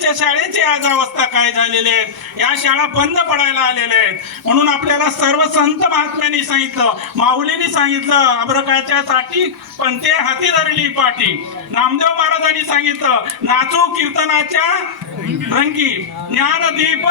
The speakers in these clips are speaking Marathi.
माऊलीच्या शाळेची आज अवस्था काय झालेली आहे, या शाळा बंद पडायला आलेल्या आहेत. म्हणून आपल्याला सर्व संत महात्म्यांनी सांगितलं, माऊलींनी सांगितलं, अब्रकाच्या साठी पंथे हाती धरली पाठी. नामदेव महाराजांनी सांगितलं, नाचू कीर्तनाच्या रंगी, ज्ञानदीप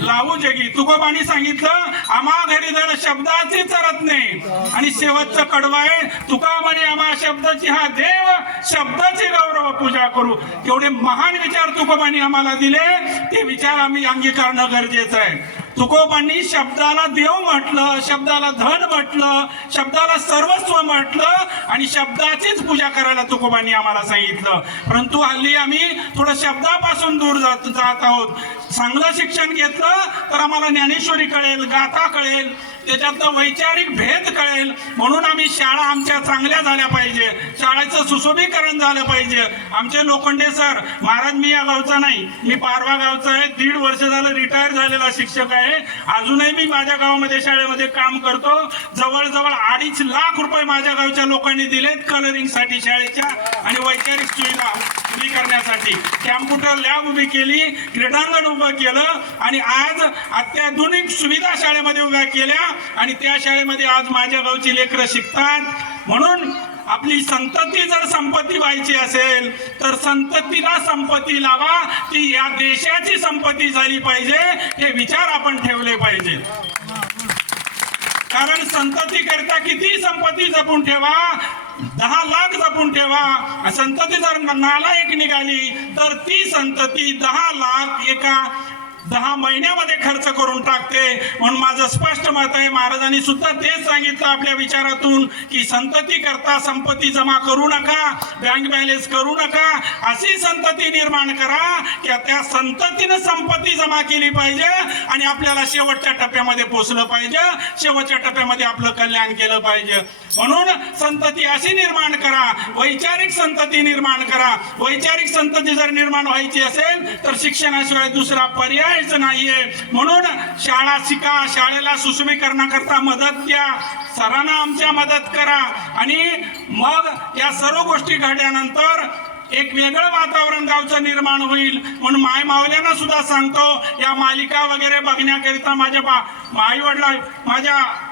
लावू जगी. तुकोबांनी सांगितलं, आम्हा घरी जर शब्दाची चरत नाही. आणि शेवटचं कडवं आहे, तुका म्हणे आम्हा शब्दाची हा देव, शब्दाची गौरव पूजा करू. एवढे महान विचार तुकोबांनी आम्हाला दिले, ते विचार आम्ही अंगीकारणं गरजेचं आहे. तुकोबांनी शब्दाला देव म्हटलं, शब्दाला धन म्हटलं, शब्दाला सर्वस्व म्हटलं आणि शब्दाचीच पूजा करायला तुकोबांनी आम्हाला सांगितलं. परंतु हल्ली आम्ही थोडं शब्दापासून दूर जात आहोत. चांगलं शिक्षण घेतलं तर आम्हाला ज्ञानेश्वरी कळेल, गाथा कळेल, त्याच्यातलं वैचारिक भेद कळेल. म्हणून आम्ही शाळा आमच्या चांगल्या झाल्या पाहिजे, शाळेचं सुशोभीकरण झालं पाहिजे. आमचे लोखंडे सर, महाराज मी या गावचा नाही, मी पारवा गावचा आहे, 1.5 वर्ष झालं रिटायर झालेला शिक्षक आहे. अजूनही मी माझ्या गावामध्ये शाळेमध्ये काम करतो. जवळजवळ 2.5 लाख रुपये माझ्या गावच्या लोकांनी दिलेत कलरिंगसाठी शाळेच्या आणि वैचारिक सुविधा उभी करण्यासाठी. कॅम्प्युटर लॅब उभी केली, क्रीडांगण उभं केलं आणि आज अत्याधुनिक सुविधा शाळेमध्ये उभ्या केल्या आणि त्या शाळेमध्ये आज माझ्या गावची लेकरं शिकतात. म्हणून आपली संतती जर संपत्ती व्हायची असेल तर संततीला संपत्ती लावा, ती या देशाची संपत्ती झाली पाहिजे, हे विचार आपण ठेवले पाहिजे. कारण संतती करता किती संपत्ती जपून ठेवा, 10 लाख जपून ठेवा. संतती जर नालायक निघाली तर ती संतती 10 लाख एका 10 महिन्यामध्ये खर्च करून टाकते. म्हणून माझं स्पष्ट मत आहे, महाराजांनी सुद्धा तेच सांगितलं आपल्या विचारातून की संतती करता संपत्ती जमा करू नका, बँक बॅलन्स करू नका, अशी संतती निर्माण करा की त्या संततीनं संपत्ती जमा केली पाहिजे आणि आपल्याला शेवटच्या टप्प्यामध्ये पोहोचलं पाहिजे, शेवटच्या टप्प्यामध्ये आपलं कल्याण केलं पाहिजे. म्हणून संतती अशी निर्माण करा, वैचारिक संतती निर्माण करा. वैचारिक संतती जर निर्माण व्हायची असेल तर शिक्षणाशिवाय दुसरा पर्याय नाहीये. म्हणून शाळा शिका, शाळेला सुशोभीकरणाकरता मदत द्या, सरांना आमच्या मदत करा आणि मग या सर्व गोष्टी घडल्यानंतर एक वेगळं वातावरण गावचं निर्माण होईल. म्हणून माय मावल्यांना सुद्धा सांगतो, या मालिका वगैरे बघण्याकरिता माझ्या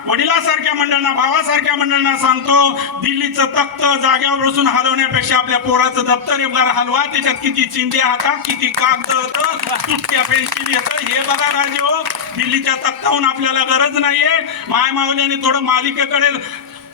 वडिलासारख्या मंडळांना, भावासारख्या मंडळांना सांगतो, दिल्लीचं तख्त जाग्यावर बसून हलवण्यापेक्षा आपल्या पोराचं दप्तर एकदा हलवा, त्याच्यात किती चिंध्या हातात, किती कागद होतं, तुटक्या पेन्सिल येतं, हे बघा राजे हो. दिल्लीच्या तख्ताहून आपल्याला गरज नाहीये. माय मावल्यांनी थोडं मालिकेकडे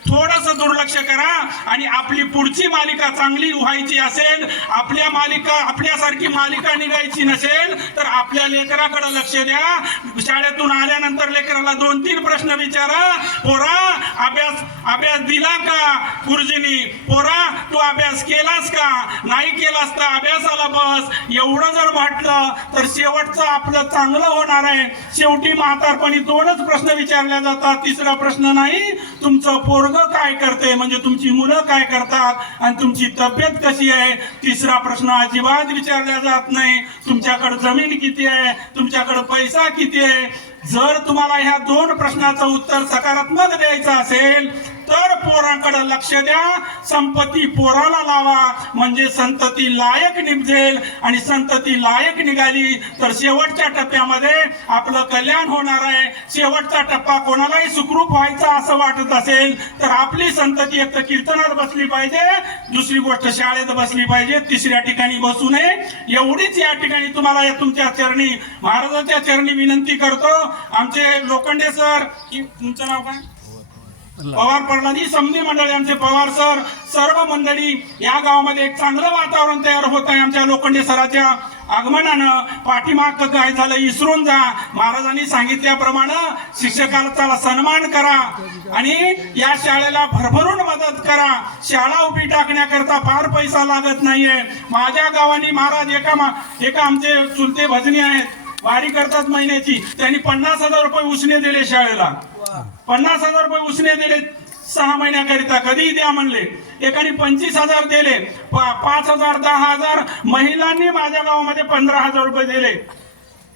थोडंसं दुर्लक्ष करा आणि आपली पुढची मालिका चांगली व्हायची असेल, आपल्यासारखी मालिका निघायची नसेल तर आपल्या लेकराकडे लक्ष द्या. शाळेतून आल्यानंतर लेकराला 2-3 प्रश्न विचारा. पोरा अभ्यास दिला का गुरुजींनी? पोरा तू अभ्यास केलास का? नाही केलास तर अभ्यासाला बस. एवढं जर म्हटलं तर शेवटचं आपलं चांगलं होणार आहे. शेवटी म्हातारपणी 2च प्रश्न विचारले जातात, 3रा प्रश्न नाही. तुमचं पोरग काय करते, म्हणजे तुमची मुलं काय करतात आणि तुमची तब्येत कशी आहे. 3रा प्रश्न अजिबात विचारला जात नाही. तुमच्याकडे जमीन किती आहे, तुमच्याकडे पैसा किती आहे. जर तुम्हाला ह्या 2 प्रश्नाचं उत्तर सकारात्मक द्यायचं असेल तर पोरांकडे लक्ष द्या, संपत्ती पोराला लावा, म्हणजे संतती लायक निघेल आणि संतती लायक निघाली तर शेवटच्या टप्प्यामध्ये आपलं कल्याण होणार आहे. शेवटचा टप्पा कोणालाही सुखरूप व्हायचा असं वाटत असेल तर आपली संतती एक तर कीर्तनात बसली पाहिजे, दुसरी गोष्ट शाळेत बसली पाहिजे, 3ऱ्या ठिकाणी बसू नये. एवढीच या ठिकाणी तुम्हाला तुमच्या चरणी, महाराजांच्या चरणी विनंती करतो. आमचे लोखंडे सर, तुमचं नाव काय? पवार प्रल्हादी समधी मंडळी, आमचे पवार सर, सर्व मंडळी, या गावामध्ये एक चांगलं वातावरण तयार होत आहे. आमच्या लोखंडे सराच्या आगमनानं पाठीमाग काय झालं विसरून जा. महाराजांनी सांगितल्याप्रमाणे शिक्षकाचा सन्मान करा आणि या शाळेला भरभरून मदत करा. शाळा उभी टाकण्याकरता फार पैसा लागत नाहीये. माझ्या गावानी महाराज एका आमचे चुलते भजनी आहेत, वारी करतात महिन्याची, त्यांनी 50,000 रुपये उसने दिले शाळेला. 50,000 रुपये उसने दिले 6 महिन्याकरिता. कधीही द्या म्हणले. एकाने 25,000 दिले, 5,000, 10,000. महिलांनी माझ्या गावामध्ये 15,000 रुपये दिले.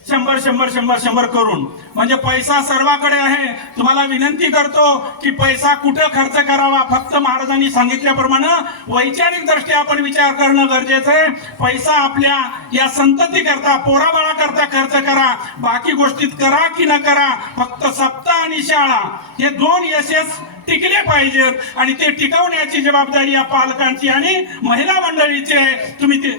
100 100 100 100 करून, म्हणजे पैसा सर्वाकडे आहे. तुम्हाला विनंती करतो की पैसा कुठे खर्च करावा, फक्त महाराजांनी सांगितल्याप्रमाणे वैचारिक दृष्ट्या आपण विचार करणं गरजेचं आहे. पैसा आपल्या या संतती करता, पोराबाळा करता खर्च करा, बाकी गोष्टीत करा की न करा, फक्त सप्ताह आणि शाळा हे 2 यशस टिकले पाहिजेत आणि ते टिकवण्याची जबाबदारी या पालकांची आणि महिला मंडळीची आहे. तुम्ही ते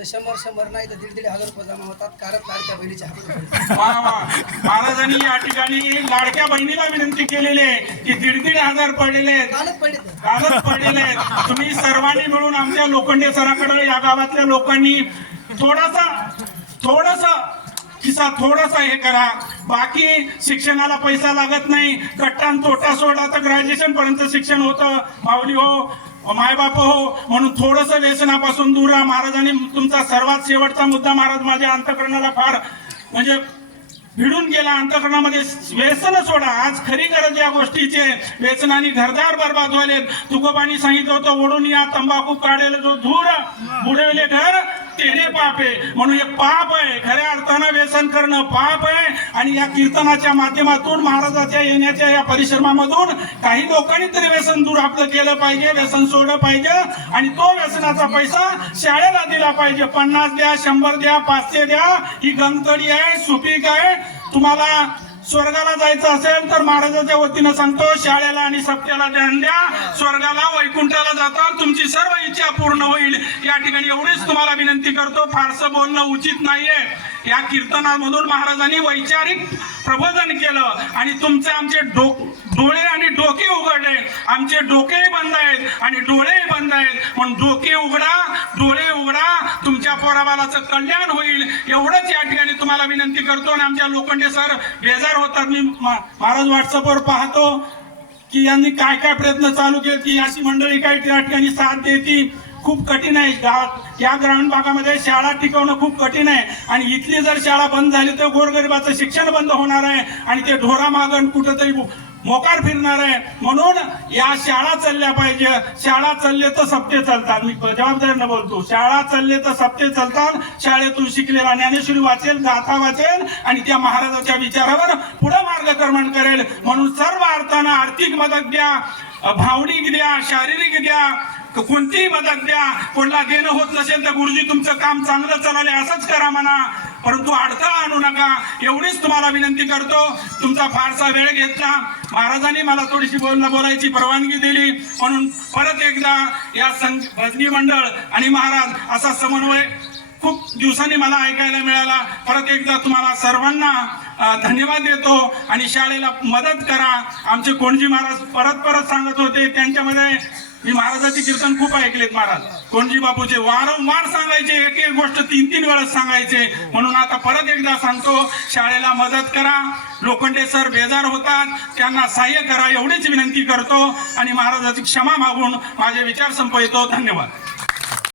100 नाही तर 1,500 रुपये जमा होतात. कारण लाडक्या बहिणीच्या हातात वा वा, महाराजांनी या ठिकाणी लाडक्या बहिणीला विनंती केलेली आहे की 1,500 पडलेले आहेत, कालच पडलेले आहेत. तुम्ही सर्वांनी मिळून आमच्या लोखंडे सराकडे या गावातल्या लोकांनी थोडासा किस्सा थोडासा हे करा. बाकी शिक्षणाला पैसा लागत नाही. कट्टा आणि तोटा सोडला तर ग्रॅज्युएशन पर्यंत शिक्षण होतं. माऊली हो, मायबाप हो, म्हणून थोडस व्यसनापासून दूर राहा. महाराजांनी तुमचा सर्वात शेवटचा मुद्दा महाराज माझ्या अंतःकरणाला फार म्हणजे भिडून गेला. अंतःकरणामध्ये व्यसन सोडा. आज खरी गरज या गोष्टीचे. व्यसनाने घरदार बर्बाद व्हायलेत. तुकोबांनी सांगितलं होतं, ओढून या तंबाखू काढेल जो धूर, बुडवले घर तेने पाप आहे. म्हणून हे पाप आहे. खऱ्या अर्थानं व्यसन करणं पाप आहे. आणि या कीर्तनाच्या माध्यमातून महाराजाच्या येण्याच्या या परिश्रमामधून काही लोकांनी तरी व्यसन दूर आपलं केलं पाहिजे, व्यसन सोडलं पाहिजे आणि तो व्यसनाचा पैसा शाळेला दिला पाहिजे. 50 द्या, 100 द्या, 500 द्या, ही गंगतडी आहे, सुपीक आहे. तुम्हाला स्वर्गाला जायचं असेल तर महाराजाच्या वतीनं सांगतो, शाळेला आणि सप्त्याला ध्यान द्या. स्वर्गाला वैकुंठाला जाता तुमची सर्व इच्छा पूर्ण होईल. या ठिकाणी एवढीच तुम्हाला विनंती करतो. फारसं बोलणं उचित नाहीये. या कीर्तनामधून महाराजांनी वैचारिक प्रबोधन केलं आणि तुमचे आमचे डोळे आणि डोके उघडले. आमचे डोकेही बंद आहेत आणि डोळेही बंद आहेत. म्हणून डोके उघडा, डोळे उघडा, तुमच्या पोराबालाचं कल्याण होईल. एवढंच या ठिकाणी तुम्हाला विनंती करतो. आणि आमच्या लोखंडे सर बेजार होतात. मी महाराज व्हॉट्सअपवर पाहतो की यांनी काय काय प्रयत्न चालू केले की अशी मंडळी काही त्या ठिकाणी साथ देती. खूप कठीण आहे. गावात या ग्रामीण भागामध्ये शाळा टिकवणं खूप कठीण आहे. आणि इथली जर शाळा बंद झाली तर गोरगरिबाचं शिक्षण बंद होणार आहे आणि ते ढोरा मागण कुठंतरी मोकार फिरणार आहे. म्हणून या शाळा चालल्या पाहिजे. शाळा चालले तर सप्ते चालतात. मी जबाबदारीनं बोलतो, शाळा चालले तर सप्ते चालतात. शाळेतून शिकलेला ज्ञानेश्वरी वाचेल, गाथा वाचेल आणि त्या महाराजाच्या विचारावर पुढे मार्गक्रमण करेल. म्हणून सर्व अर्थानं आर्थिक मदत द्या, भावनिक द्या, शारीरिक द्या, कोणतीही मदत द्या. कोणाला देणं होत नसेल तर गुरुजी तुमचं काम चांगलं चालले असंच करा म्हणा, परंतु अडथळा आणू नका. एवढीच तुम्हाला विनंती करतो. तुमचा फारसा वेळ घेतला. महाराजांनी मला थोडीशी बोलायची परवानगी दिली. म्हणून परत एकदा या भजनी मंडळ आणि महाराज असा समन्वय खूप दिवसांनी मला ऐकायला मिळाला. परत एकदा तुम्हाला सर्वांना धन्यवाद देतो. आणि शाळेला मदत करा. आमचे कोणजी महाराज परत सांगत होते, त्यांच्यामध्ये मी महाराजाचे कीर्तन खूप ऐकलेत. महाराज कोणजी बापूचे वारंवार सांगायचे, एक एक गोष्ट 3-3 वेळेस सांगायचे. म्हणून आता परत एकदा सांगतो, शाळेला मदत करा. लोखंडे सर बेजार होतात, त्यांना सहाय्य करा एवढीच विनंती करतो आणि महाराजाची क्षमा मागून माझे विचार संपवितो. धन्यवाद.